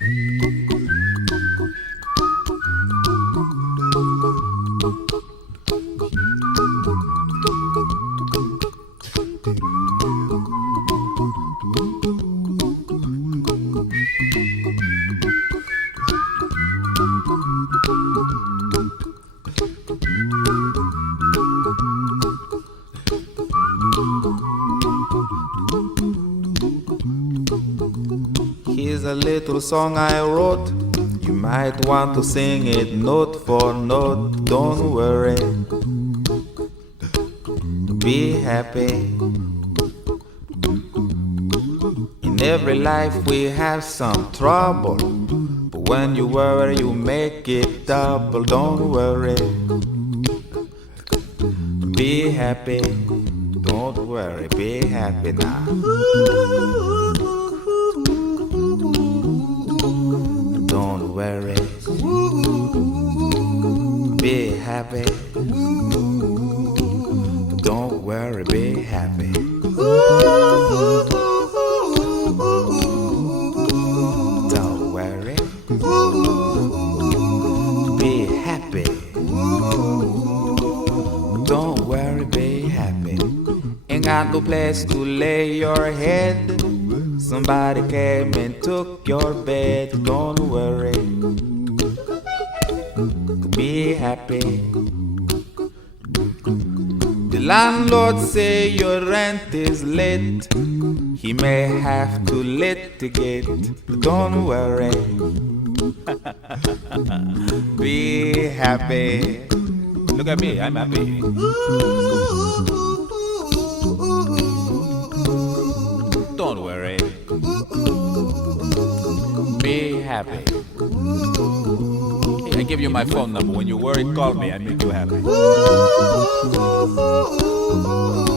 Here's a little song I wrote. You might want to sing it note for note. Don't worry, be happy. In every life we have some trouble, but when you worry you make it double. Don't worry, be happy. Don't worry, be happy now. Don't worry, be happy. Don't worry, be happy. Don't worry, be happy. Don't worry, be happy. Ain't got no place to lay your head. Somebody came and took your bed. Don't worry, be happy. The landlord say your rent is late. He may have to litigate. Don't worry, be happy. Look at me, I'm happy. Don't worry, be happy. Hey, I give you my phone number. When you worry, call me. I make you happy.